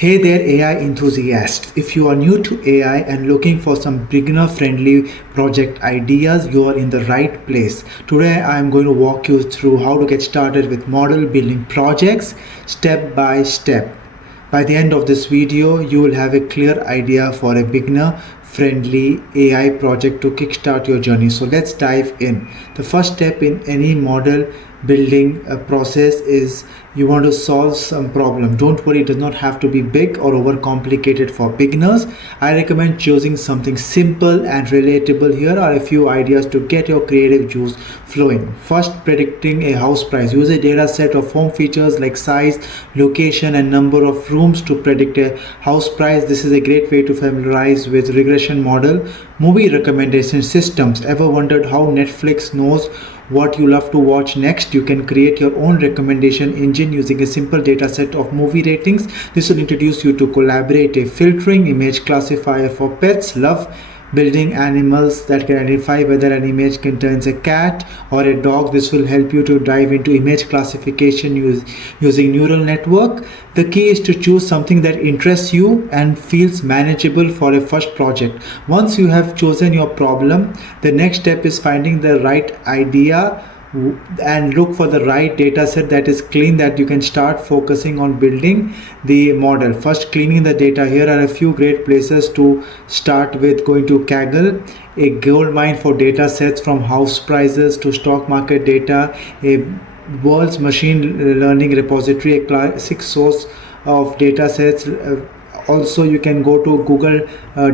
Hey there, AI enthusiasts. If you are new to AI and looking for some beginner friendly project ideas, you are in the right place. Today, I am going to walk you through how to get started with model building projects step by step. By the end of this video, you will have a clear idea for a beginner friendly AI project to kickstart your journey. So let's dive in. The first step in any model building process is you want to solve some problem. Don't worry, it does not have to be big or overcomplicated for beginners. I recommend choosing something simple and relatable. Here are a few ideas to get your creative juice flowing. First, predicting a house price. Use a data set of home features like size, location and number of rooms to predict a house price. This is a great way to familiarize with regression model. Movie recommendation systems. Ever wondered how Netflix knows what you love to watch next? You can create your own recommendation engine using a simple data set of movie ratings. This will introduce you to collaborative filtering, image classifier for pets, love building animals that can identify whether an image contains a cat or a dog. This will help you to dive into image classification using neural network. The key is to choose something that interests you and feels manageable for a first project. Once you have chosen your problem, the next step is finding the right idea and look for the right data set that is clean, that you can start focusing on building the model. First, cleaning the data. Here are a few great places to start with. Going to Kaggle, a gold mine for data sets from house prices to stock market data, a world's machine learning repository, a classic source of data sets. Also, you can go to Google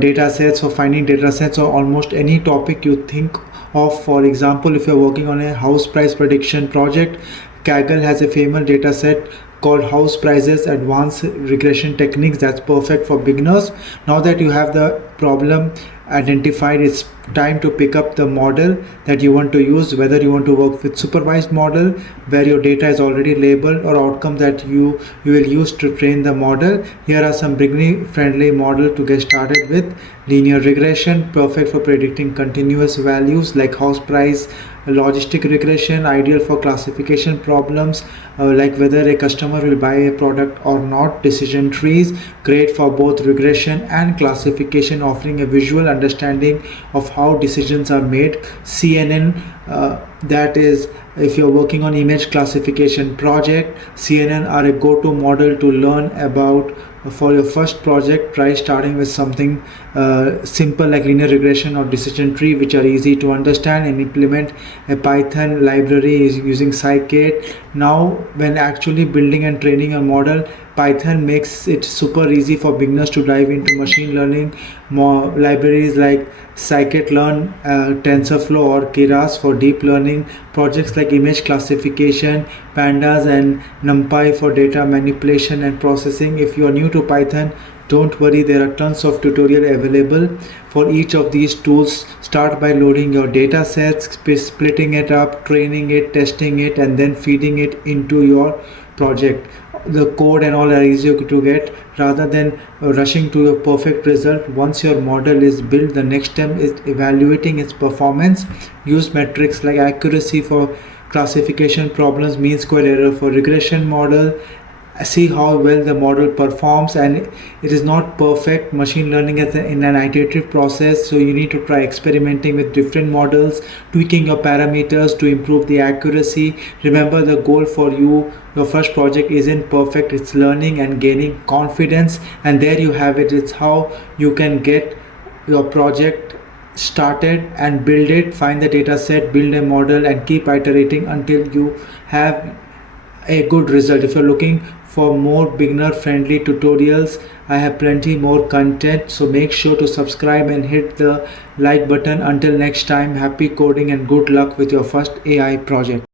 data sets for finding data sets or almost any topic you think of. For example, if you're working on a house price prediction project, Kaggle has a famous data set called House Prices Advanced Regression Techniques that's perfect for beginners. Now that you have the problem identified, it's time to pick up the model that you want to use, whether you want to work with supervised model where your data is already labeled, or outcome that you will use to train the model. Here are some beginner friendly model to get started with. Linear regression, perfect for predicting continuous values like house price. Logistic regression, ideal for classification problems like whether a customer will buy a product or not. Decision trees, great for both regression and classification, offering a visual understanding of how decisions are made. CNN, that is if you're working on image classification project, CNN are a go-to model to learn about. For your first project, try starting with something simple like linear regression or decision tree, which are easy to understand, and implement a Python library using scikit. Now, when actually building and training a model, Python makes it super easy for beginners to dive into machine learning libraries like scikit-learn, TensorFlow or Keras for deep learning. Projects like image classification, pandas and NumPy for data manipulation and processing. If you are new to Python, don't worry, there are tons of tutorial available for each of these tools. Start by loading your data sets, splitting it up, training it, testing it, and then feeding it into your project. The code and all are easier to get rather than rushing to a perfect result. Once your model is built, the next step is evaluating its performance. Use metrics like accuracy for classification problems, mean square error for regression model. See how well the model performs, and it is not perfect. Machine learning is in an iterative process, so you need to try experimenting with different models, tweaking your parameters to improve the accuracy. Remember, the goal for your first project isn't perfect, it's learning and gaining confidence. And there you have it. It's how you can get your project started and build it. Find the data set, build a model, and keep iterating until you have a good result. If you're looking for more beginner friendly tutorials, I have plenty more content, so make sure to subscribe and hit the like button. Until next time, happy coding and good luck with your first AI project.